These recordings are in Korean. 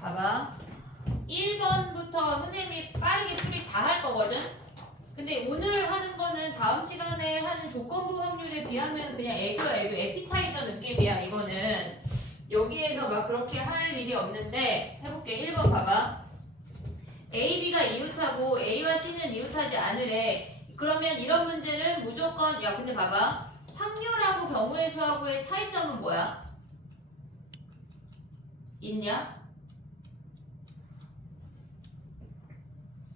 봐봐. 1번부터 선생님이 빠르게 풀이 다 할 거거든? 근데 오늘 하는 거는 다음 시간에 하는 조건부 확률에 비하면 그냥 애교 에피타이저 느낌이야. 이거는 여기에서 막 그렇게 할 일이 없는데 해볼게. 1번 봐봐. A, B가 이웃하고 A와 C는 이웃하지 않으래. 그러면 이런 문제는 무조건 야 근데 봐봐. 확률하고 경우의 수하고의 차이점은 뭐야? 있냐?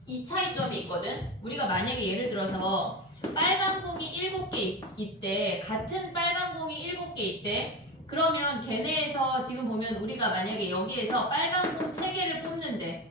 이 차이점이 있거든. 우리가 만약에 예를 들어서 빨간 공이 7개 있대. 같은 빨간 공이 7개 있대. 그러면 걔네에서 지금 보면 우리가 만약에 여기에서 빨간 공 3개를 뽑는데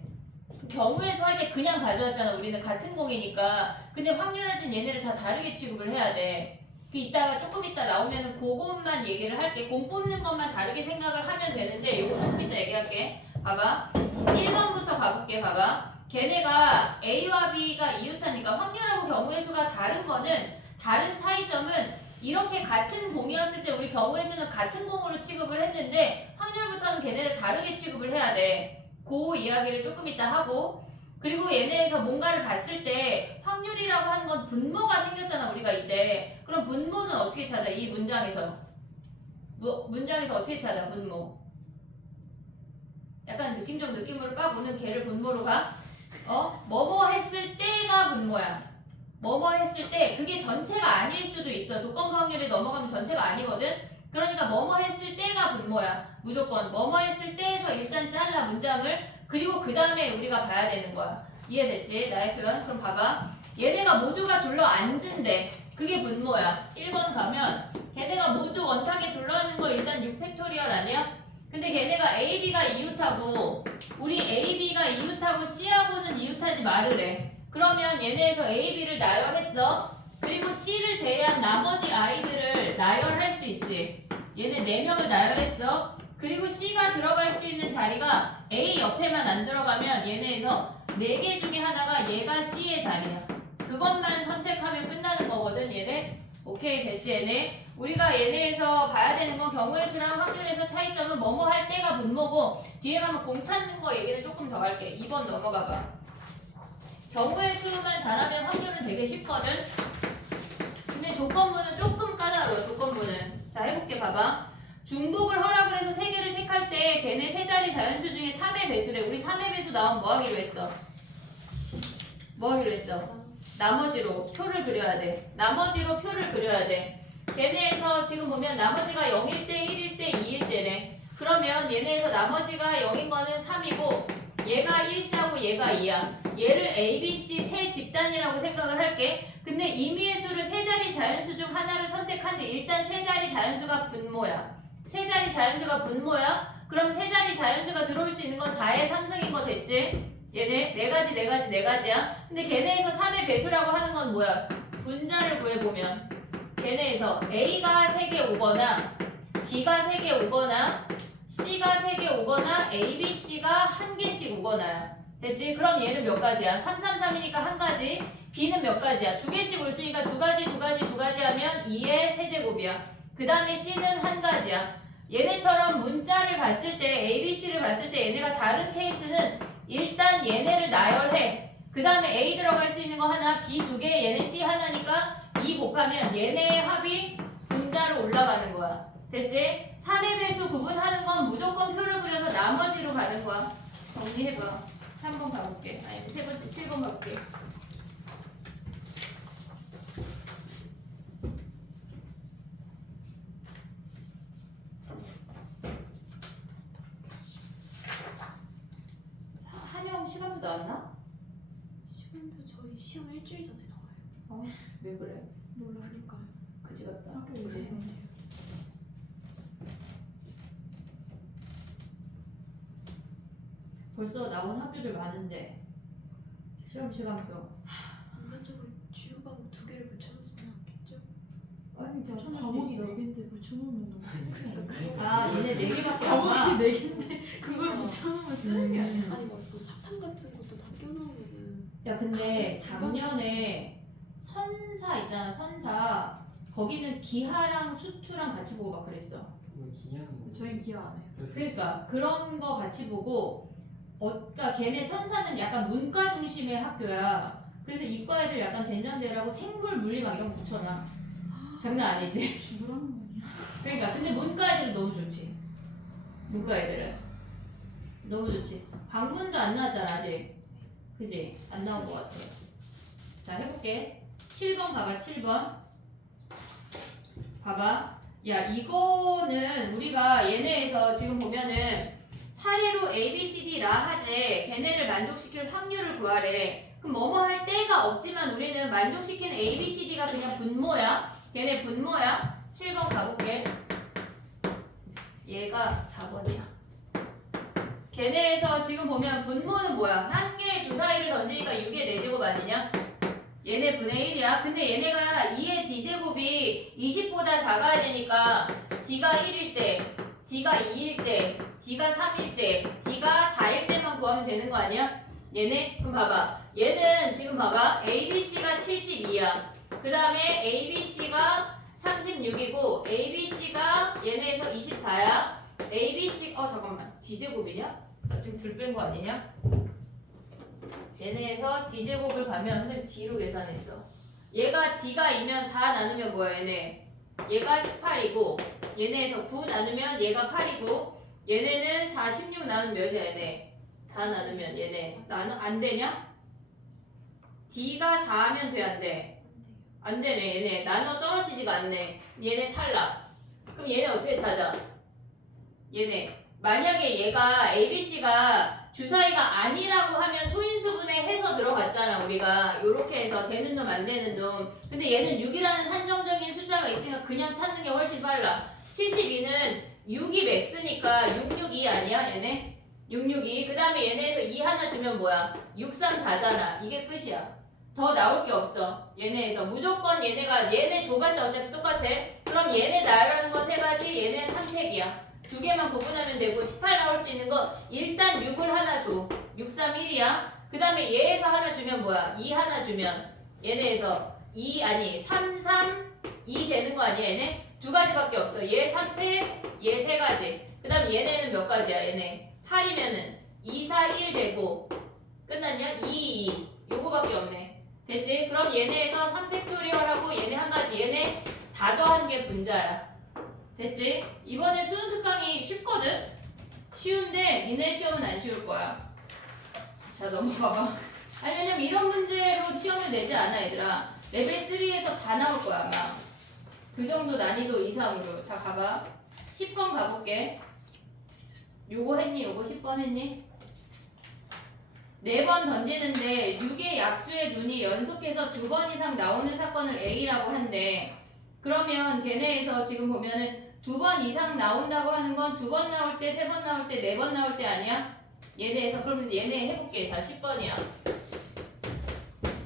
경우의 수 할 때 그냥 가져왔잖아. 우리는 같은 공이니까. 근데 확률할 땐 얘네를 다 다르게 취급을 해야 돼. 그 이따가 조금 이따 나오면은 그것만 얘기를 할게. 공 뽑는 것만 다르게 생각을 하면 되는데 이거 조금 이따 얘기할게. 봐봐. 1번부터 가볼게. 봐봐. 걔네가 A와 B가 이웃하니까 확률하고 경우의 수가 다른 거는 다른 차이점은 이렇게 같은 공이었을 때 우리 경우의 수는 같은 공으로 취급을 했는데 확률부터는 걔네를 다르게 취급을 해야 돼. 그 이야기를 조금 이따 하고 그리고 얘네에서 뭔가를 봤을 때 확률이라고 하는 건 분모가 생겼잖아 우리가 이제. 그럼 분모는 어떻게 찾아? 이 문장에서 문장에서 어떻게 찾아? 분모 약간 느낌적 느낌으로 빠보는 걔를 분모로 가. 뭐뭐 했을 때가 분모야. 뭐뭐 했을 때 그게 전체가 아닐 수도 있어. 조건부 확률이 넘어가면 전체가 아니거든. 그러니까 뭐뭐 했을 때가 분모야. 무조건 뭐뭐 했을 때에서 일단 잘라 문장을. 그리고 그 다음에 우리가 봐야 되는 거야. 이해됐지? 나의 표현. 그럼 봐봐. 얘네가 모두가 둘러 앉은데 그게 분모야. 1번 가면 걔네가 모두 원탁에 둘러앉는 거 일단 6팩토리얼 아니야? 근데 걔네가 A, B가 이웃하고 우리 A, B가 이웃하고 C하고는 이웃하지 말으래. 그러면 얘네에서 A, B를 나열했어. 그리고 C를 제외한 나머지 아이들을 나열할 수 있지. 얘네 4명을 나열했어. 그리고 C가 들어갈 수 있는 자리가 A 옆에만 안 들어가면 얘네에서 4개 중에 하나가 얘가 C의 자리야. 그것만 선택하면 끝나는 거거든 얘네. 오케이 됐지 얘네? 우리가 얘네에서 봐야 되는 건 경우의 수랑 확률에서 차이점은 뭐뭐 할 때가 분모고 뒤에 가면 공 찾는 거 얘기는 조금 더 할게. 2번 넘어가 봐. 경우의 수만 잘하면 확률은 되게 쉽거든. 근데 조건부는 조금 까다로워. 조건부는. 자 해볼게. 봐봐. 중복을 허락을 해서 3개를 택할 때 걔네 3자리 자연수 중에 3의 배수래. 우리 3의 배수 나오면 뭐 하기로 했어? 뭐 하기로 했어? 나머지로 표를 그려야 돼. 나머지로 표를 그려야 돼. 얘네에서 지금 보면 나머지가 0일 때, 1일 때, 2일 때래. 그러면 얘네에서 나머지가 0인 거는 3이고 얘가 1, 4고 얘가 2야. 얘를 A, B, C 세 집단이라고 생각을 할게. 근데 임의의 수를 3자리 자연수 중 하나를 선택한데 일단 3자리 자연수가 분모야. 3자리 자연수가 분모야? 그럼 3자리 자연수가 들어올 수 있는 건 4의 3승인 거 됐지? 얘네 4가지야. 근데 걔네에서 3의 배수라고 하는 건 뭐야? 분자를 구해보면 걔네에서 A가 3개 오거나 B가 3개 오거나 C가 3개 오거나 A, B, C가 1개씩 오거나야. 됐지? 그럼 얘는 몇 가지야? 3, 3, 3이니까 1가지. B는 몇 가지야? 2개씩 올 수 있으니까 2가지 하면 2의 세제곱이야. 그 다음에 C는 1가지야. 얘네처럼 문자를 봤을 때 A, B, C를 봤을 때 얘네가 다른 케이스는 일단 얘네를 나열해. 그 다음에 A 들어갈 수 있는 거 하나, B 2개, 얘네 C 하나니까 2 곱하면 얘네의 합이 분자로 올라가는 거야. 됐지? 3의 배수 구분하는 건 무조건 표를 그려서 나머지로 가는 거야. 정리해봐. 3번 가볼게. 아니, 세 번째 7번 가볼게. 한영 시간표 나왔나? 시험표 저희 시험 일주일 전에 나와요. 왜 그래? 몰라니까요. 그지 같다. 학교 그지? 그지 같아요. 벌써 나온 학교들 많은데 시험 시간표. 인간적으로 주요 과목 2개를 붙여놓지는 않겠죠? 아니 다 과목이 4개인데 붙여놓으면 너무 쓰레기 아니야? 아 니네 4개밖에 안 봐? 과목이 4개인데 그걸 붙여놓으면 쓰레기 아니야? 아니 뭐 사탐 같은 것도 다 껴놓으면은 야 근데 작년에 선사 있잖아. 선사 거기는 기하랑 수투랑 같이 보고 막 그랬어. 이거 기하는 거. 저희 기억 안 해요. 그러니까 그런 거 같이 보고 그러니까 걔네 선사는 약간 문과 중심의 학교야. 그래서 이과 애들 약간 된장대라고 생물, 물리 막 이런 거 붙여놔. 장난 아니지? 죽으라는 거냐? 그러니까 근데 문과 애들은 너무 좋지. 문과 애들은 너무 좋지. 방문도 안 나왔잖아 아직. 그지? 안 나온 것 같아. 자 해볼게. 7번 봐봐. 7번 봐봐. 야 이거는 우리가 얘네에서 지금 보면은 차례로 A, B, C, D 라 하재 걔네를 만족시킬 확률을 구하래. 그럼 뭐뭐 할 때가 없지만 우리는 만족시키는 A, B, C, D가 그냥 분모야. 걔네 분모야. 7번 가볼게. 얘가 4번이야. 걔네에서 지금 보면 분모는 뭐야? 한 개의 주사위를 던지니까 6의 4제곱 아니냐? 얘네 분의 1이야. 근데 얘네가 2의 D제곱이 20보다 작아야 되니까 D가 1일 때, D가 2일 때, D가 3일 때, D가 4일 때만 구하면 되는 거 아니야? 얘네? 그럼 봐봐. 얘는 지금 봐봐. ABC가 72야. 그 다음에 ABC가 36이고 ABC가 얘네에서 24야. ABC 잠깐만 D제곱이냐? 나 지금 들 뺀 거 아니냐? 얘네에서 D제곱을 가면 선생님 D로 계산했어. 얘가 D가 2면 4 나누면 뭐야 얘네? 얘가 18이고 얘네에서 9 나누면 얘가 8이고 얘네는 4, 16 나누면 몇이야 얘네? 4 나누면 얘네 안 되냐? D가 4하면 돼 안 돼? 안 되네 얘네 나눠 떨어지지가 않네. 얘네 탈락. 그럼 얘네 어떻게 찾아? 얘네 만약에 얘가 ABC가 주사위가 아니라고 하면 소인수분해 해서 들어갔잖아 우리가 요렇게 해서 되는 놈 안 되는 놈. 근데 얘는 6이라는 한정적인 숫자가 있으니까 그냥 찾는 게 훨씬 빨라. 72는 6이 맥스니까 662 아니야 얘네? 662. 그 다음에 얘네에서 2 하나 주면 뭐야? 634잖아. 이게 끝이야. 더 나올 게 없어. 얘네에서 무조건 얘네 줘봤자 어차피 똑같아. 그럼 얘네 나열하는 거 3가지 얘네 3팩이야. 두 개만 구분하면 되고 18 나올 수 있는 거 일단 6을 하나 줘. 6, 3, 1이야. 그 다음에 얘에서 하나 주면 뭐야? 2 하나 주면 얘네에서 3, 3, 2 되는 거 아니야 얘네? 두 가지밖에 없어. 얘 3팩, 얘 3가지. 그 다음 얘네는 몇 가지야 얘네? 8이면은 2, 4, 1 되고 끝났냐? 2, 2 요거밖에 없네. 됐지? 그럼 얘네에서 3팩토리얼하고 얘네 한 가지 얘네 다 더한 게 분자야. 됐지? 이번에 수능 특강이 쉽거든? 쉬운데 니네 시험은 안 쉬울 거야. 자 넘어가봐. 아니 왜냐면 이런 문제로 시험을 내지 않아 얘들아. 레벨 3에서 다 나올 거야 아마. 그 정도 난이도 이상으로. 자 가봐. 10번 가볼게. 요거 했니? 요거 10번 했니? 4번 던지는데 6의 약수의 눈이 연속해서 2번 이상 나오는 사건을 A라고 한대. 그러면 걔네에서 지금 보면은 2번 이상 나온다고 하는 건 2번 나올 때, 3번 나올 때, 4번 나올 때 아니야? 얘네에서 그러면 얘네 해볼게. 자 10번이야.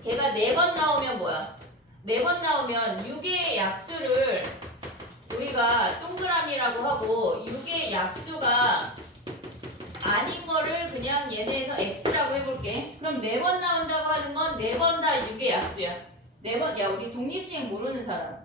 걔가 4번 나오면 뭐야? 4번 나오면 6의 약수를 우리가 동그라미라고 하고 6의 약수가 아닌 거를 그냥 얘네에서 X라고 해볼게. 그럼 4번 나온다고 하는 건 4번 다 6의 약수야. 4번, 야 우리 독립시행 모르는 사람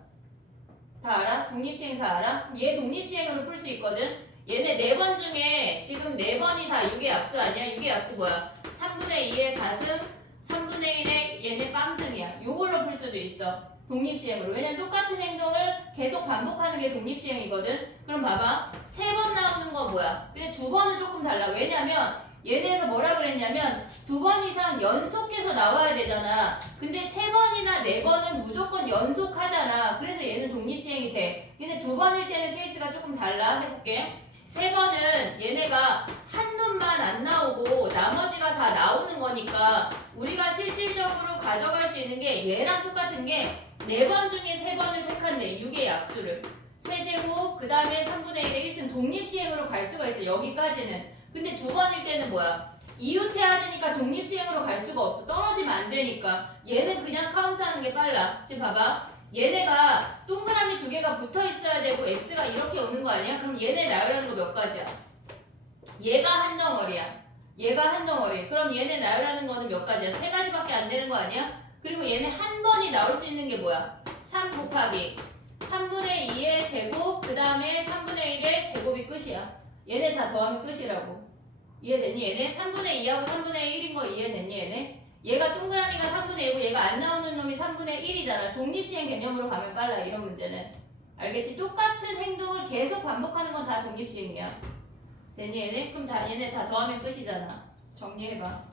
다 알아? 독립시행 다 알아? 얘 독립시행으로 풀 수 있거든? 얘네 4번 중에 지금 4번이 다 6의 약수 아니야? 6의 약수 뭐야? 3분의 2의 4승, 3분의 1의 얘네 빵승이야. 요걸로 풀 수도 있어. 독립시행으로. 왜냐면 똑같은 행동을 계속 반복하는 게 독립시행이거든? 그럼 봐봐. 3번 나오는 건 뭐야? 근데 2번은 조금 달라. 왜냐면 얘네에서 뭐라 그랬냐면 2번 이상 연속해서 나와야 되잖아. 근데 3번이나 4번은 무조건 연속하잖아. 그래서 얘는 독립시행이 돼. 근데 2번일 때는 케이스가 조금 달라. 해볼게. 3번은 얘네가 한 놈만 안 나오고 나머지가 다 나오는 거니까 우리가 실질적으로 가져갈 수 있는 게 얘랑 똑같은 게 4번 중에 3번을 택한대. 6의 약수를. 세제곱 그 다음에 3분의 1의 1승 독립시행으로 갈 수가 있어. 여기까지는. 근데 2번일 때는 뭐야? 이웃해야 되니까 독립시행으로 갈 수가 없어. 떨어지면 안 되니까. 얘는 그냥 카운트하는 게 빨라. 지금 봐봐. 얘네가 동그라미 2개가 붙어 있어야 되고 x가 이렇게 오는 거 아니야? 그럼 얘네 나열하는 거 몇 가지야? 얘가 한 덩어리야. 얘가 한 덩어리. 그럼 얘네 나열하는 거는 몇 가지야? 3가지밖에 안 되는 거 아니야? 그리고 얘네 한 번이 나올 수 있는 게 뭐야? 3 곱하기 3분의 2의 제곱 그 다음에 3분의 1의 제곱이 끝이야. 얘네 다 더하면 끝이라고. 이해됐니 얘네? 3분의 2하고 3분의 1인 거 이해됐니 얘네? 얘가 동그라미가 3분의 1이고 얘가 안 나오는 놈이 3분의 1이잖아. 독립시행 개념으로 가면 빨라 이런 문제는. 알겠지? 똑같은 행동을 계속 반복하는 건 다 독립시행이야. 됐니 얘네? 그럼 다 얘네 다 더하면 끝이잖아. 정리해봐.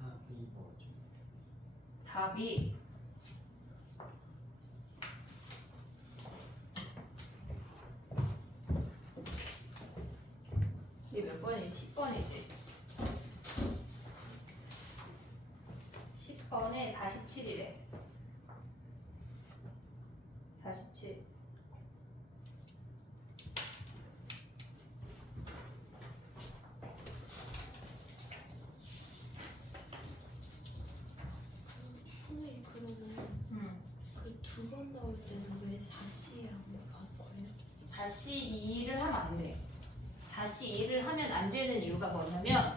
답이 뭐죠? 답이 이게 몇 번이지? 10번이지. 10번에 47이래. 47. 선생님 그러면 그 두 번 나올 때는 왜 4C라고 한 거예요? 4C 2를 하면 안 돼. 4C 2를 하면 안 되는 이유가 뭐냐면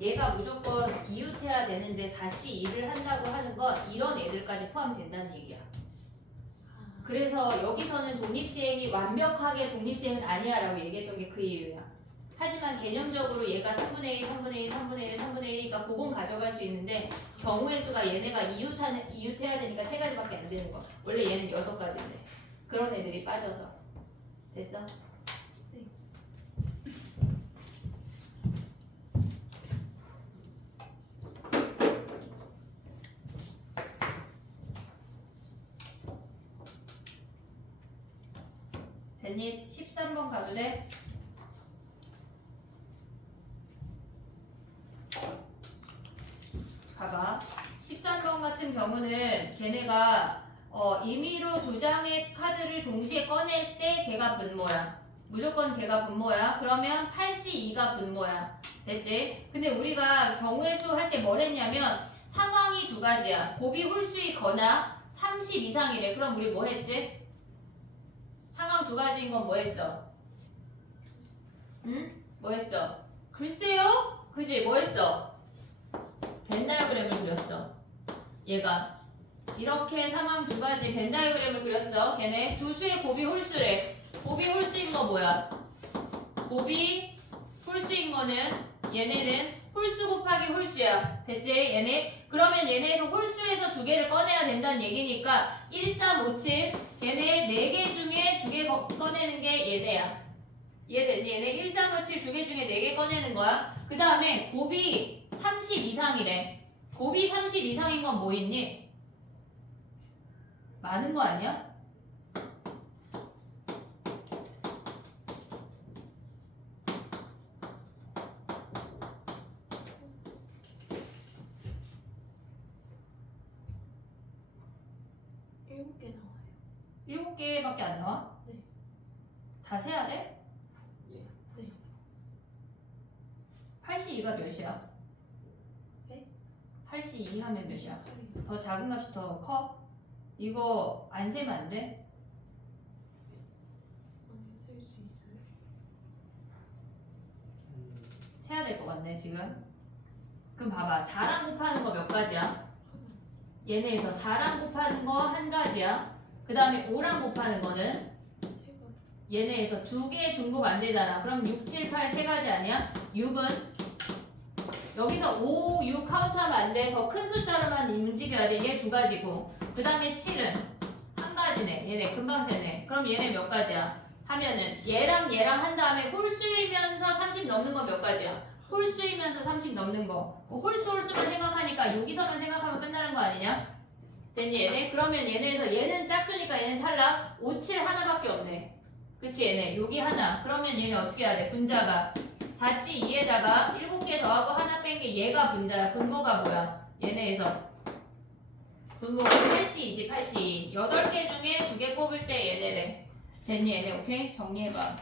얘가 무조건 이웃해야 되는데 4C 2를 한다고 하는 건 이런 애들까지 포함된다는 얘기야. 아, 그래서 여기서는 독립시행이 완벽하게 독립시행은 아니야 라고 얘기했던 게 그 이유야. 하지만 개념적으로 얘가 3분의 1, 3분의 1, 3분의 1, 3분의 1이니까 그건 가져갈 수 있는데 경우의 수가 얘네가 이웃해야 되니까 3가지밖에 안 되는 거야. 원래 얘는 6가지인데 그런 애들이 빠져서. 됐어? 됐니? 13번 가도 돼? 봐봐. 13번 같은 경우는 걔네가 임의로 2장의 카드를 동시에 꺼낼 때 걔가 분모야. 무조건 걔가 분모야. 그러면 8C2가 분모야. 됐지? 근데 우리가 경우의 수 할 때 뭘 했냐면 상황이 2가지야. 곱이 홀수이거나 30 이상이래. 그럼 우리 뭐 했지? 상황 2가지인 건 뭐 했어? 응? 뭐 했어? 글쎄요? 그지? 뭐 했어? 벤 다이어그램을 그렸어. 얘가 이렇게 상황 2가지 벤 다이어그램을 그렸어. 걔네 두 수의 곱이 홀수래. 곱이 홀수인 거 뭐야? 곱이 홀수인 거는 얘네는 홀수 곱하기 홀수야. 됐지? 얘네 그러면 얘네에서 홀수에서 2개를 꺼내야 된다는 얘기니까 1, 3, 5, 7 얘네 4개 중에 2개 꺼내는 게 얘네야. 이해됐니? 얘네 1, 3, 5, 7 2개 중에 4개 꺼내는 거야. 그 다음에 곱이 30 이상이래. 곱이 30 이상인 건 뭐 있니? 많은 거 아니야? 일곱 개 나와요. 7개밖에 안 나와? 네. 다 세야 돼? 예. 네. 82가 몇이야? 네? 82 하면 몇이야? 28이요. 더 작은 값이 더 커? 이거 안 세면 안 돼? 아니 쓸 수 있어요? 세야 될 것 같네 지금. 그럼 봐봐. 4랑 곱하는 거 몇 가지야? 하나. 얘네에서 4랑 곱하는 거 한 가지야. 그 다음에 5랑 곱하는 거는 세 가지. 얘네에서 두 개 중복 안 되잖아. 그럼 6, 7, 8 세 가지 아니야? 6은 여기서 5, 6 카운트하면 안 돼. 더 큰 숫자로만 움직여야 돼. 얘 두 가지고. 그 다음에 7은 한 가지네. 얘네 금방 세네. 그럼 얘네 몇 가지야? 하면은 얘랑 얘랑 한 다음에 홀수이면서 30 넘는 건 몇 가지야? 홀수이면서 30 넘는 거. 홀수만 생각하니까 여기서만 생각하면 끝나는 거 아니냐? 됐니 얘네? 그러면 얘네에서 얘는 짝수니까 얘는 탈락. 5, 7 하나밖에 없네. 그치 얘네 여기 하나. 그러면 얘네 어떻게 해야 돼? 분자가 4C 2에다가 7개 더하고 하나 뺀 게 얘가 분자야. 분모가 뭐야? 얘네에서 분모가 8C이지 8C. 8개 중에 2개 뽑을 때 얘네래. 됐니 얘네? 오케이? 정리해봐.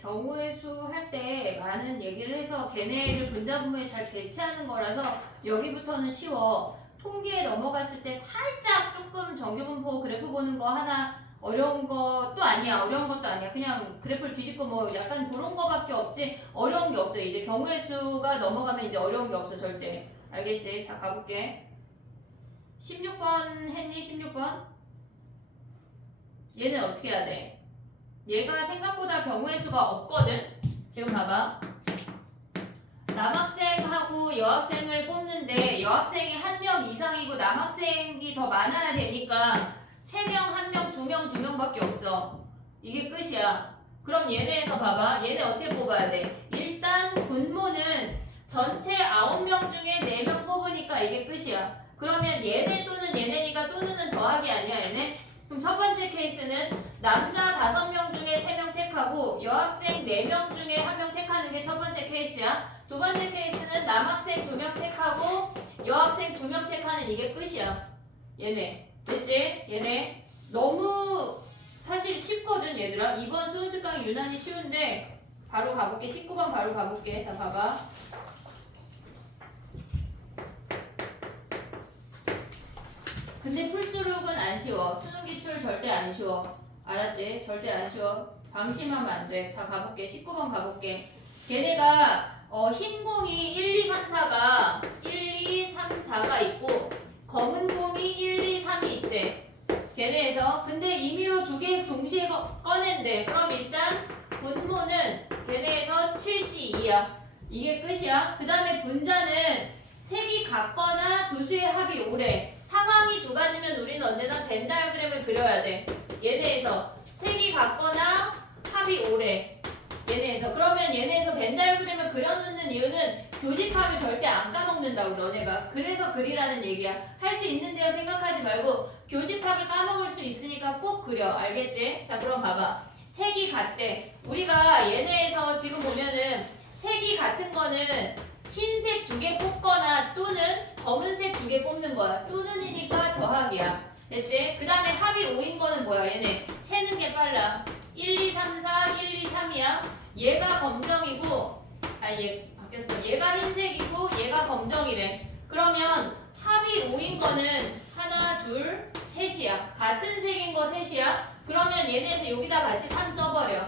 경우의 수 할 때 많은 얘기를 해서 걔네를 분자분모에 잘 배치하는 거라서 여기부터는 쉬워. 통계에 넘어갔을 때 살짝 조금 정규분포 그래프 보는 거 하나 어려운 것도 아니야. 어려운 것도 아니야. 그냥 그래프를 뒤집고 뭐 약간 그런 거밖에 없지 어려운 게 없어. 이제 경우의 수가 넘어가면 이제 어려운 게 없어 절대. 알겠지? 자 가볼게. 16번 했니? 16번? 얘는 어떻게 해야 돼? 얘가 생각보다 경우의 수가 없거든? 지금 봐봐. 남학생하고 여학생을 뽑는데 여학생이 1명 이상이고 남학생이 더 많아야 되니까 3명, 1명, 2명, 2명밖에 없어. 이게 끝이야. 그럼 얘네에서 봐봐. 얘네 어떻게 뽑아야 돼? 일단 분모는 전체 9명 중에 4명 뽑으니까 이게 끝이야. 그러면 얘네 또는 얘네니까 또는은 더하기 아니야 얘네? 그럼 첫 번째 케이스는 남자 5명 중에 3명 택하고 여학생 4명 중에 1명 택하는 게 첫 번째 케이스야. 두 번째 케이스는 남학생 2명 택하고 여학생 2명 택하는 이게 끝이야. 얘네. 됐지? 얘네. 너무 사실 쉽거든 얘들아. 이번 수능 특강이 유난히 쉬운데 바로 가볼게. 19번 바로 가볼게. 자 봐봐. 근데 풀수록은 안 쉬워. 수능 기출 절대 안 쉬워. 알았지? 절대 안 쉬워. 방심하면 안 돼. 자 가볼게. 19번 가볼게. 걔네가 흰 공이 1, 2, 3, 4가 1, 2, 3, 4가 있고 검은 공이 1, 2, 3이 있대. 걔네에서 근데 임의로 2개 동시에 꺼낸대. 그럼 일단 분모는 걔네에서 7C2야. 이게 끝이야. 그 다음에 분자는 색이 같거나 두 수의 합이 5래. 상황이 두 가지면 우리는 언제나 벤 다이어그램을 그려야 돼. 얘네에서 색이 같거나 합이 5래. 얘네에서 그러면 얘네에서 벤 다이어그램을 그려놓는 이유는 교집합을 절대 안 까먹는다고 너네가. 그래서 그리라는 얘기야. 할 수 있는데요 생각하지 말고 교집합을 까먹을 수 있으니까 꼭 그려. 알겠지? 자 그럼 봐봐. 색이 같대. 우리가 얘네에서 지금 보면은 색이 같은 거는 흰색 2개 뽑거나 또는 검은색 2개 뽑는 거야. 또는이니까 더하기야. 됐지? 그 다음에 합이 5인 거는 뭐야? 얘네 세는 게 빨라. 1, 2, 3, 4, 1, 2, 3이야. 얘가 검정이고 얘 바뀌었어. 얘가 흰색이고 얘가 검정이래. 그러면 합이 5인 거는 하나, 둘, 셋이야. 같은 색인 거 셋이야. 그러면 얘네에서 여기다 같이 3 써버려.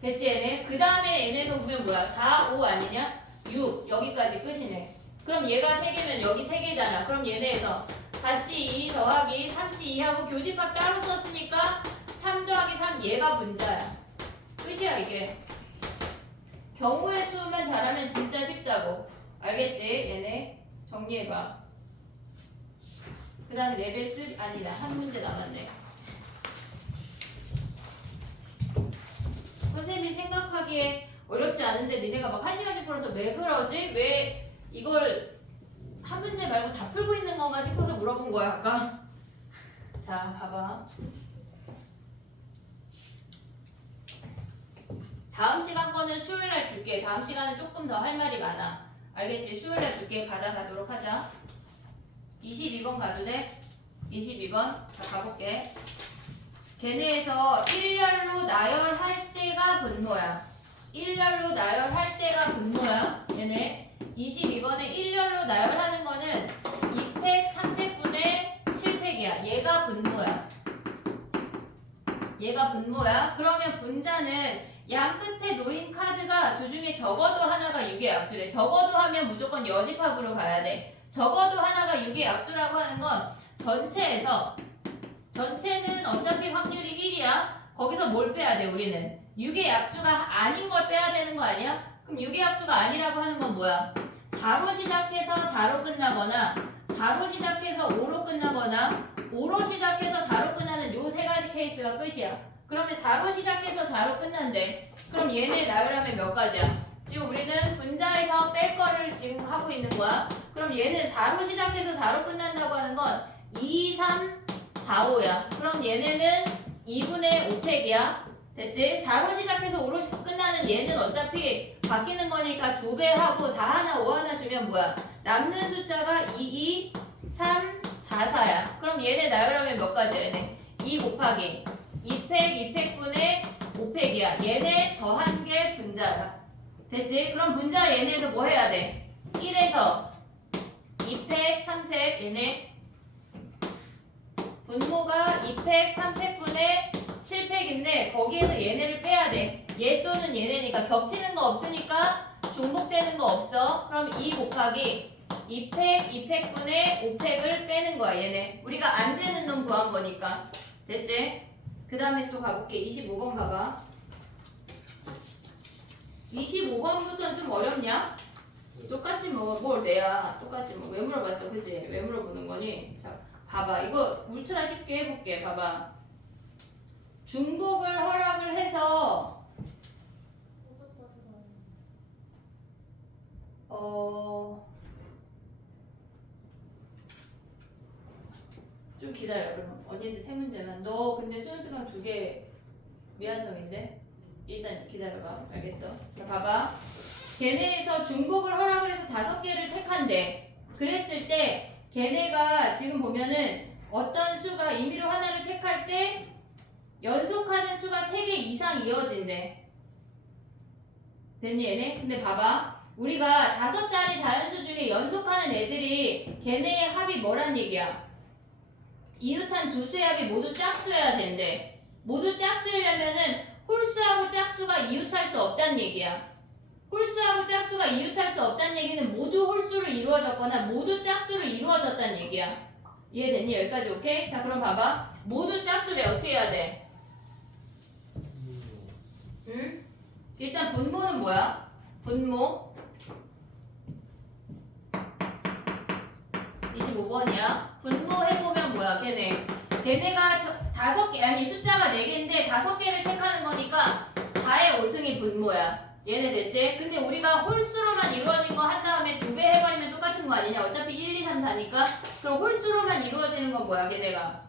됐지 얘네? 그 다음에 얘네에서 보면 뭐야? 4, 5 아니냐? 6 여기까지 끝이네. 그럼 얘가 3개면 여기 3개잖아. 그럼 얘네에서 4C2 더하기 3C2 하고 교집합 따로 썼으니까 3 더하기 3 얘가 분자야. 끝이야 이게. 경우의 수만 잘하면 진짜 쉽다고. 알겠지? 얘네 정리해봐. 그 다음에 레벨 3 아니다. 한 문제 남았네. 선생님이 생각하기에 어렵지 않은데 니네가 막 1시간씩 풀어서 왜 그러지? 왜 이걸 한 문제 말고 다 풀고 있는 건가 싶어서 물어본 거야 아까. 자 봐봐. 다음 시간 거는 수요일날 줄게. 다음 시간은 조금 더 할 말이 많아. 알겠지? 수요일에 줄게. 받아가도록 하자. 22번 가도 돼? 22번. 자, 가볼게. 걔네에서 일렬로 나열할 때가 분모야. 일렬로 나열할 때가 분모야. 얘네 22번에 일렬로 나열하는 거는 2팩, 3팩분의 7팩이야. 얘가 분모야. 얘가 분모야. 그러면 분자는 양 끝에 놓인 카드가 두 중에 적어도 하나가 6의 약수래. 적어도 하면 무조건 여집합으로 가야 돼. 적어도 하나가 6의 약수라고 하는 건 전체에서, 전체는 어차피 확률이 1이야. 거기서 뭘 빼야 돼 우리는? 6의 약수가 아닌 걸 빼야 되는 거 아니야? 그럼 6의 약수가 아니라고 하는 건 뭐야? 4로 시작해서 4로 끝나거나 4로 시작해서 5로 끝나거나 5로 시작해서 4로 끝나는 요 세 가지 케이스가 끝이야. 그러면 4로 시작해서 4로 끝난대. 그럼 얘네 나열하면 몇 가지야? 지금 우리는 분자에서 뺄 거를 지금 하고 있는 거야. 그럼 얘는 4로 시작해서 4로 끝난다고 하는 건 2, 3, 4, 5야. 그럼 얘네는 2분의 5팩이야. 됐지? 4로 시작해서 5로 끝나는 얘는 어차피 바뀌는 거니까 2배 하고 4 하나 5 하나 주면 뭐야? 남는 숫자가 2, 2, 3, 4, 4야. 그럼 얘네 나열하면 몇 가지야? 얘네 2 곱하기 2팩, 2팩분의 5팩이야. 얘네 더한 게 분자야. 됐지? 그럼 분자 얘네에서 뭐 해야 돼? 1에서 2팩, 3팩 얘네 분모가 2팩, 3팩분의 7팩인데 거기에서 얘네를 빼야 돼. 얘 또는 얘네니까 겹치는 거 없으니까 중복되는 거 없어. 그럼 2 곱하기 2팩, 2팩분의 5팩을 빼는 거야 얘네. 우리가 안 되는 놈 구한 거니까. 됐지? 그 다음에 또 가볼게. 25번 가봐. 25번부터는 좀 어렵냐? 똑같이 뭘 내야 똑같이 왜 물어봤어? 그치? 왜 물어보는 거니? 자, 봐봐. 이거 울트라 쉽게 해볼게. 봐봐. 중복을 허락을 해서 좀 기다려. 그럼 언니한테 세 문제만. 너 근데 수능 특강 2개 미완성인데? 일단 기다려봐. 알겠어? 자, 봐봐. 걔네에서 중복을 허락을 해서 5개를 택한대. 그랬을 때 걔네가 지금 보면은 어떤 수가 임의로 하나를 택할 때 연속하는 수가 3개 이상 이어진대. 됐니 얘네? 근데 봐봐. 우리가 5자리 자연수 중에 연속하는 애들이 걔네의 합이 뭐란 얘기야? 이웃한 두 수의 합이 모두 짝수여야 된대. 모두 짝수이려면은 홀수하고 짝수가 이웃할 수 없다는 얘기야. 홀수하고 짝수가 이웃할 수 없다는 얘기는 모두 홀수로 이루어졌거나 모두 짝수로 이루어졌다는 얘기야. 이해됐니? 여기까지 오케이? 자, 그럼 봐봐. 모두 짝수래. 어떻게 해야 돼? 응? 일단 분모는 뭐야? 분모 25번이야. 분모 해보면 뭐야? 걔네가 5개, 아니 숫자가 4개인데 5개를 택하는 거니까 4의 5승이 분모야. 얘네 됐지? 근데 우리가 홀수로만 이루어진 거 한 다음에 2배 해버리면 똑같은 거 아니냐? 어차피 1, 2, 3, 4니까. 그럼 홀수로만 이루어지는 건 뭐야? 걔네가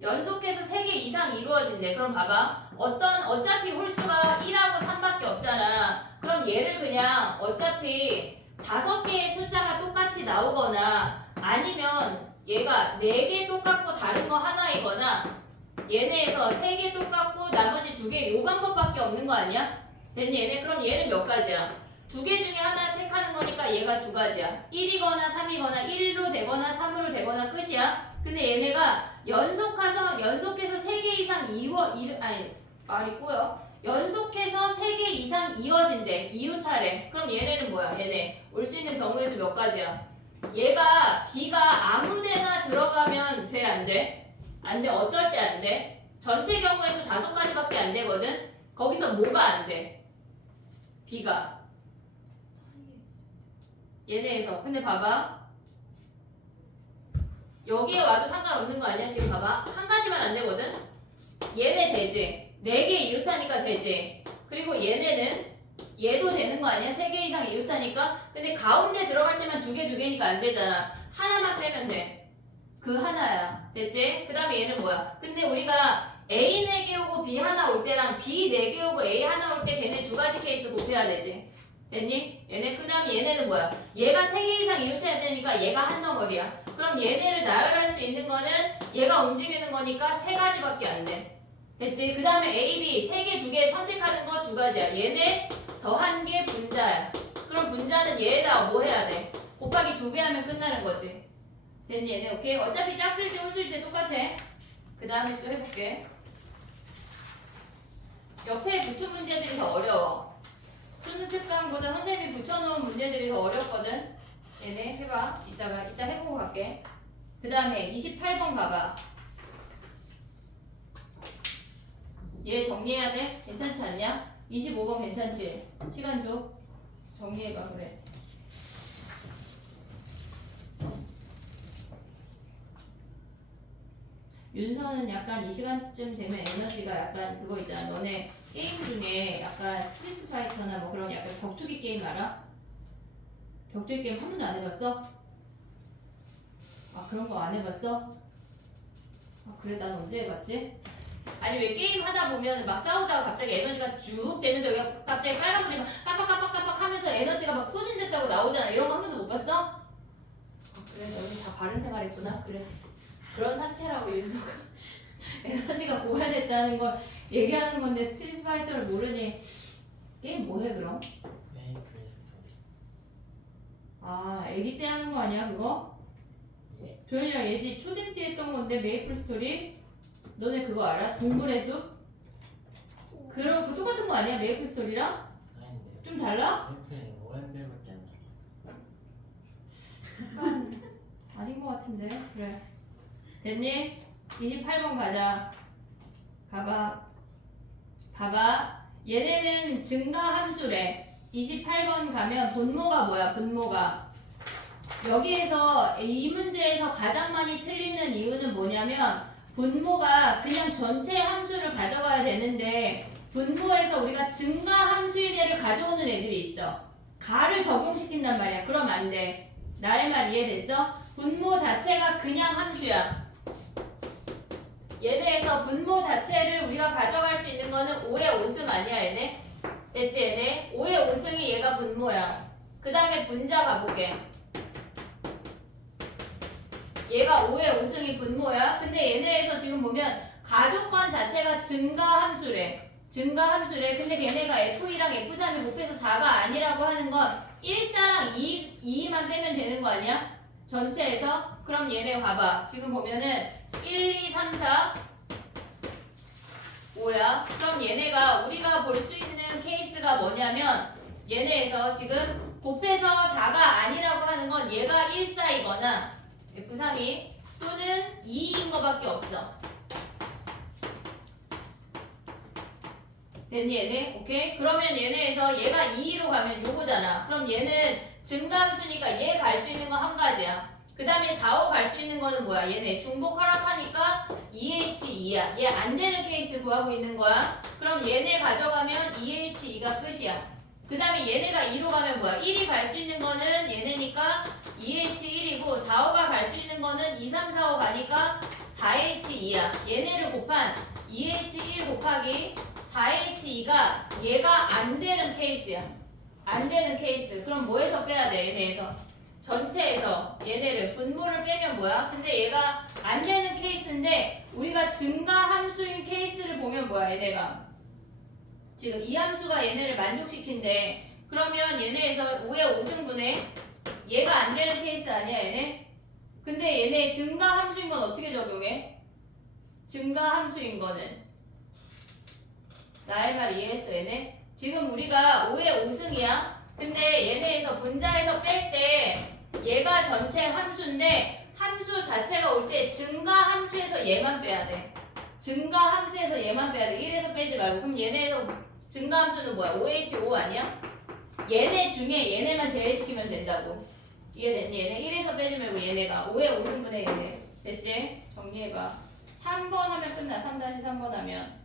연속해서 3개 이상 이루어진대. 그럼 봐봐. 어차피 홀수가 1하고 3밖에 없잖아. 그럼 얘를 그냥 어차피 5개의 숫자가 똑같이 나오거나 아니면 얘가 4개 똑같고 다른 거 하나이거나 얘네에서 3개 똑같고 나머지 2개 요 방법밖에 없는 거 아니야? 됐니 얘네? 그럼 얘는 몇 가지야? 2개 중에 하나 택하는 거니까 얘가 2가지야. 1이거나 3이거나 1로 되거나 3으로 되거나 끝이야. 근데 얘네가 연속해서 3개 이상 말이 꼬여. 연속해서 3개 이상 이어진대. 이웃하래. 그럼 얘네는 뭐야? 얘네 올 수 있는 경우에서 몇 가지야? 얘가 B가 아무데나 들어가면 돼? 안 돼? 안 돼. 어떨 때 안 돼? 전체 경우에서 5가지밖에 안 되거든? 거기서 뭐가 안 돼? B가 얘네에서. 근데 봐봐. 여기에 와도 상관없는 거 아니야? 지금 봐봐. 한 가지만 안 되거든? 얘네 되지? 4개 이웃하니까 되지? 그리고 얘네는 얘도 되는 거 아니야? 3개 이상 이웃하니까? 근데 가운데 들어갈 때만 2개니까 안 되잖아. 하나만 빼면 돼. 그 하나야. 됐지? 그 다음에 얘는 뭐야? 근데 우리가 A 4개 오고 B 하나 올 때랑 B 4개 오고 A 하나 올 때 걔네 2가지 케이스 곱해야 되지? 됐니? 얘네 그 다음에 얘네는 뭐야? 얘가 3개 이상 이웃해야 되니까 얘가 한 덩어리야. 그럼 얘네를 나열할 수 있는 거는 얘가 움직이는 거니까 3가지밖에 안 돼. 됐지? 그 다음에 A, B 3개, 2개 선택하는 거 2가지야. 얘네 더한 게 분자야. 그럼 분자는 얘에다 뭐 해야 돼? 곱하기 2배 하면 끝나는 거지. 됐니? 얘네 오케이? 어차피 짝수일 때 홀수일 때 똑같아. 그 다음에 또 해볼게. 옆에 붙은 문제들이 더 어려워. 수능 특강보다 선생님이 붙여놓은 문제들이 더 어렵거든. 얘네 해봐. 이따 해보고 갈게. 그 다음에 28번 봐봐. 얘 정리해야 돼? 괜찮지 않냐? 25번 괜찮지? 시간 줘. 정리해봐. 그래. 윤서는 약간 이 시간쯤 되면 에너지가 약간 그거 있잖아. 너네 게임 중에 약간 스트리트 파이터나 뭐 그런 약간 격투기 게임 알아? 격투기 게임 한 번도 안 해봤어? 아 그런 거 안 해봤어? 아 그래 난 언제 해봤지? 아니 왜 게임 하다 보면 막 싸우다가 갑자기 에너지가 쭉 되면서 여기가 갑자기 빨간불이 막 깜빡깜빡깜빡 하면서 에너지가 막 소진됐다고 나오잖아. 이런 거 한 번도 못 봤어? 아 그래 너희 다 바른 생활 했구나. 그래 그런 상태라고 윤서가 에너지가 고갈됐다는 걸 얘기하는 건데 스트리트 파이터를 모르니 게임 뭐해 그럼? 메이플 스토리. 아 애기 때 하는 거 아니야 그거? 예. 도현이랑 예지 초딩 때 했던 건데 메이플 스토리? 너네 그거 알아? 동물의 숲? 그럼 그 똑같은 거 아니야 메이플 스토리랑? 아닌데요. 좀 달라? 메이플은 어른들밖에 안 나요. 약간 아닌 거 같은데 그래 됐니? 28번 가자. 가봐. 봐봐. 얘네는 증가함수래. 28번 가면 분모가 뭐야? 분모가. 여기에서 이 문제에서 가장 많이 틀리는 이유는 뭐냐면 분모가 그냥 전체 함수를 가져가야 되는데 분모에서 우리가 증가함수인 애를 가져오는 애들이 있어. 가를 적용시킨단 말이야. 그럼 안 돼. 나의 말 이해됐어? 분모 자체가 그냥 함수야. 얘네에서 분모 자체를 우리가 가져갈 수 있는 거는 5의 5승 아니야 얘네? 됐지 얘네? 5의 5승이 얘가 분모야. 그 다음에 분자 가보게. 얘가 5의 5승이 분모야. 근데 얘네에서 지금 보면 가족권 자체가 증가함수래. 증가함수래. 근데 걔네가 F2랑 F3이 곱해서 4가 아니라고 하는 건 1, 4랑 2만 빼면 되는 거 아니야? 전체에서? 그럼 얘네 봐봐. 지금 보면은 1, 2, 3, 4, 5야. 그럼 얘네가 우리가 볼 수 있는 케이스가 뭐냐면 얘네에서 지금 곱해서 4가 아니라고 하는 건 얘가 1, 4이거나 F3이 또는 2인 거밖에 없어. 됐니 얘네? 오케이? 그러면 얘네에서 얘가 2로 가면 요거잖아. 그럼 얘는 증가함수니까 얘 갈 수 있는 거 한 가지야. 그 다음에 4, 5 갈 수 있는 거는 뭐야? 얘네 중복 허락하니까 2H2야. 얘 안 되는 케이스 구하고 있는 거야. 그럼 얘네 가져가면 2H2가 끝이야. 그 다음에 얘네가 2로 가면 뭐야? 1이 갈 수 있는 거는 얘네니까 2H1이고 4, 5가 갈 수 있는 거는 2, 3, 4, 5 가니까 4H2야. 얘네를 곱한 2H1 곱하기 4H2가 얘가 안 되는 케이스야. 안 되는 케이스. 그럼 뭐에서 빼야 돼? 얘네에서. 전체에서 얘네를 분모를 빼면 뭐야? 근데 얘가 안 되는 케이스인데 우리가 증가함수인 케이스를 보면 뭐야? 얘네가 지금 이 함수가 얘네를 만족시킨대. 그러면 얘네에서 5의 5승분에 얘가 안 되는 케이스 아니야 얘네? 근데 얘네 증가함수인 건 어떻게 적용해? 증가함수인 거는 나의 말 이해했어 얘네? 지금 우리가 5의 5승이야. 근데 얘네에서 분자에서 뺄 때 얘가 전체 함수인데 함수 자체가 올 때 증가함수에서 얘만 빼야 돼. 증가함수에서 얘만 빼야 돼. 1에서 빼지 말고. 그럼 얘네에서 증가함수는 뭐야? 5H5 아니야? 얘네 중에 얘네만 제외시키면 된다고. 이해됐니? 얘네 1에서 빼지 말고 얘네가 5의 5승분의 얘네. 됐지? 정리해봐. 3번 하면 끝나. 3-3번 하면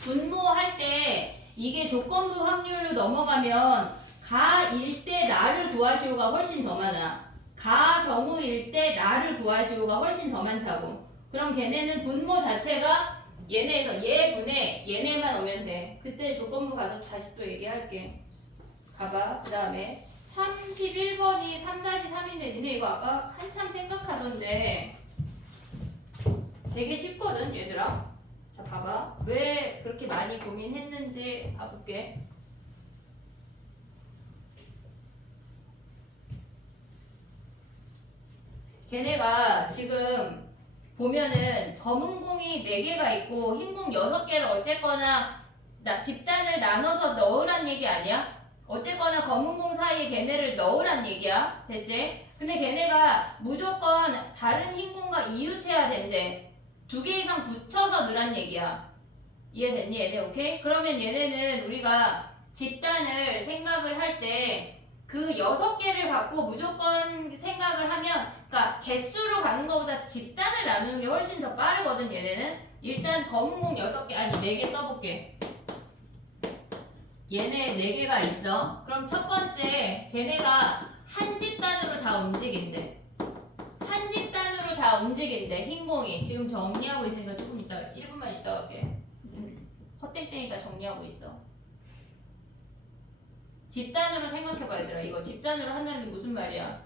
분모할 때 이게 조건부 확률로 넘어가면 가일 때 나를 구하시오가 훨씬 더 많아. 가 경우일 때 나를 구하시오가 훨씬 더 많다고. 그럼 걔네는 분모 자체가 얘네에서 얘분에 얘네만 오면 돼. 그때 조건부 가서 다시 또 얘기할게. 봐봐. 그 다음에 31번이 3-3인데 니네 이거 아까 한참 생각하던데 되게 쉽거든 얘들아. 자 봐봐. 왜 그렇게 많이 고민했는지 봐볼게. 걔네가 지금 보면은 검은 공이 4개가 있고 흰 공 6개를 어쨌거나 집단을 나눠서 넣으란 얘기 아니야? 어쨌거나 검은 공 사이에 걔네를 넣으란 얘기야. 됐지? 근데 걔네가 무조건 다른 흰 공과 이웃해야 된대. 2개 이상 붙여서 넣으란 얘기야. 이해됐니 얘네? 오케이? 그러면 얘네는 우리가 집단을 생각을 할 때 그 6개를 갖고 무조건 생각을 하면 그러니까 개수로 가는 것보다 집단을 나누는 게 훨씬 더 빠르거든 얘네는. 일단 검은 공 6개 아니 4개 써볼게. 얘네 4개가 있어. 그럼 첫 번째 걔네가 한 집단으로 다 움직인대. 한 집단으로 다 움직인대. 흰 공이 지금 정리하고 있으니까 조금 이따 1분만 이따 갈게. 헛땡땡이가 정리하고 있어. 집단으로 생각해봐 얘들아. 이거 집단으로 한다는 게 무슨 말이야?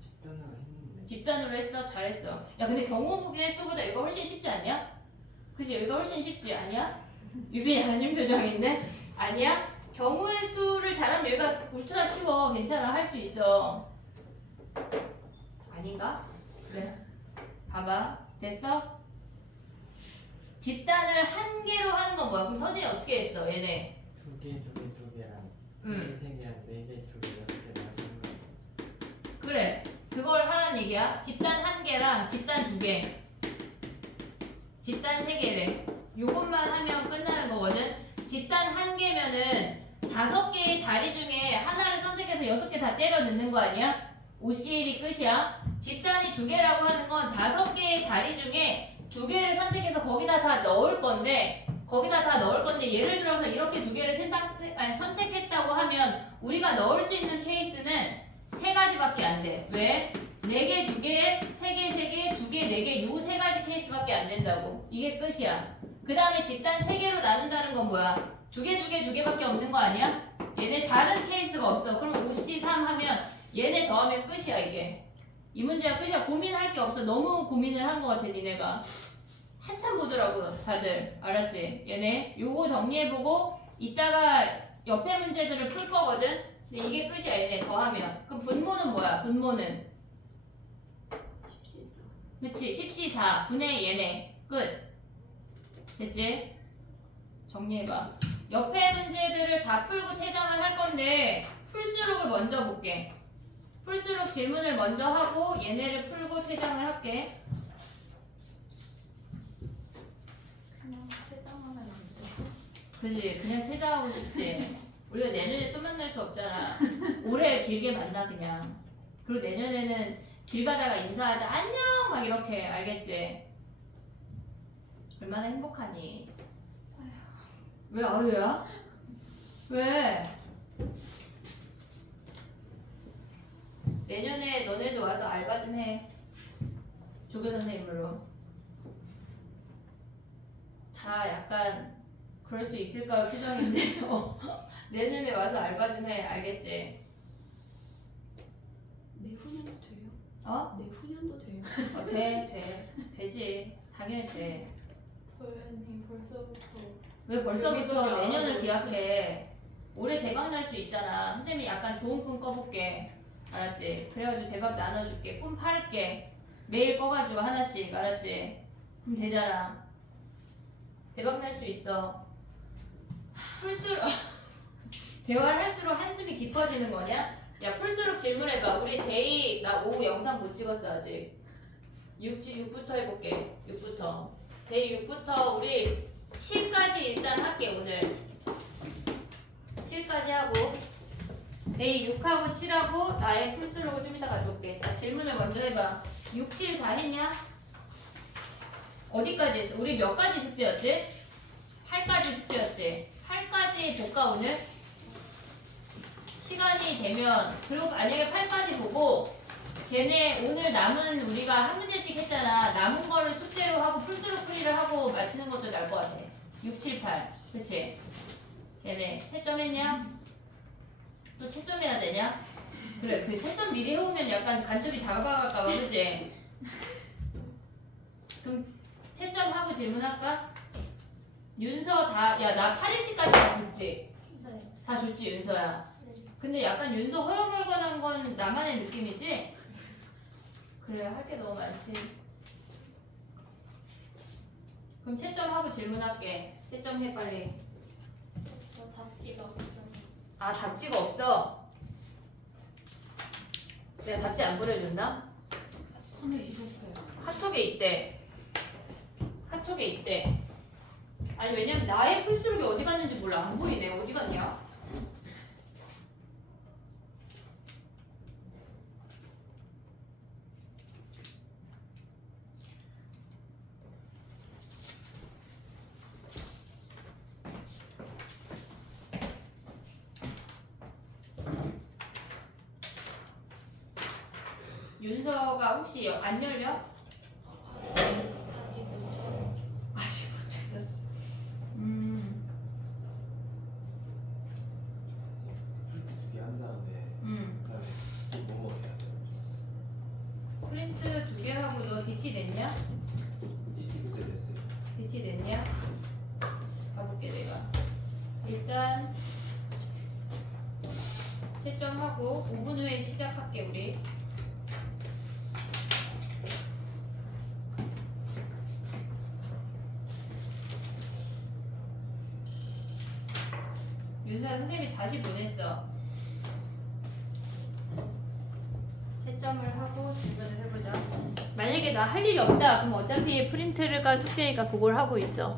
집단으로 했는데. 집단으로 했어? 잘했어. 야 근데 경우의 수보다 이거 훨씬 쉽지 않냐? 그치? 여기가 훨씬 쉽지 않냐? 유빈이 아닌 표정인데? 아니야? 경우의 수를 잘하면 여기가 울트라 쉬워. 괜찮아. 할 수 있어. 아닌가? 그래. 봐봐. 됐어? 집단을 한 개로 하는 건 뭐야? 그럼 서진이 어떻게 했어? 얘네. 2개랑 응. 3개랑 4개, 2개, 6개랑 3개. 그래. 그걸 하라는 얘기야. 집단 한 개랑 집단 2개. 집단 3개래. 요것만 하면 끝나는 거거든. 집단 한 개면은 5개의 자리 중에 하나를 선택해서 6개 다 때려 넣는 거 아니야? OCL이 끝이야. 집단이 2개라고 하는 건 5개의 자리 중에 2개를 선택해서 거기다 다 넣을 건데 예를 들어서 이렇게 2개를 선택했다고 하면 우리가 넣을 수 있는 케이스는 3가지밖에 안 돼. 왜? 4개, 2개, 3개, 3개, 2개, 4개 요 3가지 케이스밖에 안 된다고. 이게 끝이야. 그 다음에 집단 3개로 나눈다는 건 뭐야? 2개밖에 없는 거 아니야? 얘네 다른 케이스가 없어. 그럼 5C3 하면 얘네 더하면 끝이야 이게. 이 문제가 끝이야. 고민할 게 없어. 너무 고민을 한 것 같아 니네가. 한참 보더라고 다들. 알았지? 얘네 요거 정리해보고 이따가 옆에 문제들을 풀 거거든. 근데 이게 끝이야 얘네 더하면. 그럼 분모는 뭐야? 분모는 14. 그치 14 분의 얘네 끝. 됐지? 정리해봐. 옆에 문제들을 다 풀고 퇴장을 할 건데 풀수록을 먼저 볼게. 풀수록 질문을 먼저 하고 얘네를 풀고 퇴장을 할게. 그냥 퇴장하면 안 돼. 그지? 그냥 퇴장하고 싶지. 우리가 내년에 또 만날 수 없잖아. 올해 길게 만나 그냥. 그리고 내년에는 길 가다가 인사하자 안녕 막 이렇게. 알겠지? 얼마나 행복하니? 왜 아유야? 왜? 내년에 너네도 와서 알바 좀 해. 조교 선생님으로. 다 약간 그럴 수 있을까 표정인데 내년에 와서 알바 좀 해. 알겠지? 내후년도 돼요? 어? 내후년도 돼요? 되지. 당연히 돼. 소연이 벌써부터 왜 벌써부터 여기저기 내년을 알아보고 기약해? 올해 대박 날 수 있잖아. 선생님이 약간 좋은 꿈 꿔볼게. 알았지? 그래가지고 대박 나눠줄게. 꿈 팔게. 매일 꿔가지고 하나씩. 알았지? 그럼 되잖아. 대박 날 수 있어. 풀수록 대화를 할수록 한숨이 깊어지는 거냐? 야 풀수록 질문해봐. 우리 데이 나 오후 영상 못 찍었어 아직. 6부터 해볼게. 6부터. 데이 6부터 우리 7까지 일단 할게 오늘. 7까지 하고 데이 6하고 7하고 나의 풀수록을 좀 이따 가져올게. 자 질문을 먼저 해봐. 6, 7 다 했냐? 어디까지 했어? 우리 몇 가지 숙제였지? 8가지 숙제였지? 8가지 볼까 오늘? 시간이 되면. 그리고 만약에 8까지 보고 걔네 오늘 남은 우리가 한 문제씩 했잖아. 남은 거를 숙제로 하고 풀수록 풀이를 하고 맞히는 것도 나을 것 같아. 6, 7, 8. 그치? 걔네 채점했냐? 또 채점해야 되냐? 그래, 그 채점 미리 해오면 약간 간첩이 잡아갈까봐, 그치? 그럼 채점하고 질문할까? 윤서 다, 야, 나 8일치까지 다 줬지? 네. 다 줬지, 윤서야? 네. 근데 약간 윤서 허여멀건한 건 나만의 느낌이지? 그래, 할 게 너무 많지. 그럼 채점하고 질문할게. 채점해, 빨리. 저 답지가 없어요. 아, 답지가 없어? 내가 답지 안 보내줬나? 보내주셨어요. 카톡에 있대. 카톡에 있대. 아니, 왜냐면 나의 풀수록이 어디 갔는지 몰라. 안 보이네. 어디 갔냐? 윤서가 혹시 안 열려? 아직 못 찾았어. 아직 못 찾았어. 프린트 2개 한 다음에 그다음에 또 뭐뭐 해야 돼요? 프린트 2개 하고 너 DT 냈냐? DT 그때 됐어요. DT 냈냐? 가볼게 내가. 일단 채점하고 5분 후에 시작할게 우리. 윤서야 선생님이 다시 보냈어. 채점을 하고 질문을 해보자. 만약에 나 할 일이 없다 그럼 어차피 프린트가 숙제니까 그걸 하고 있어.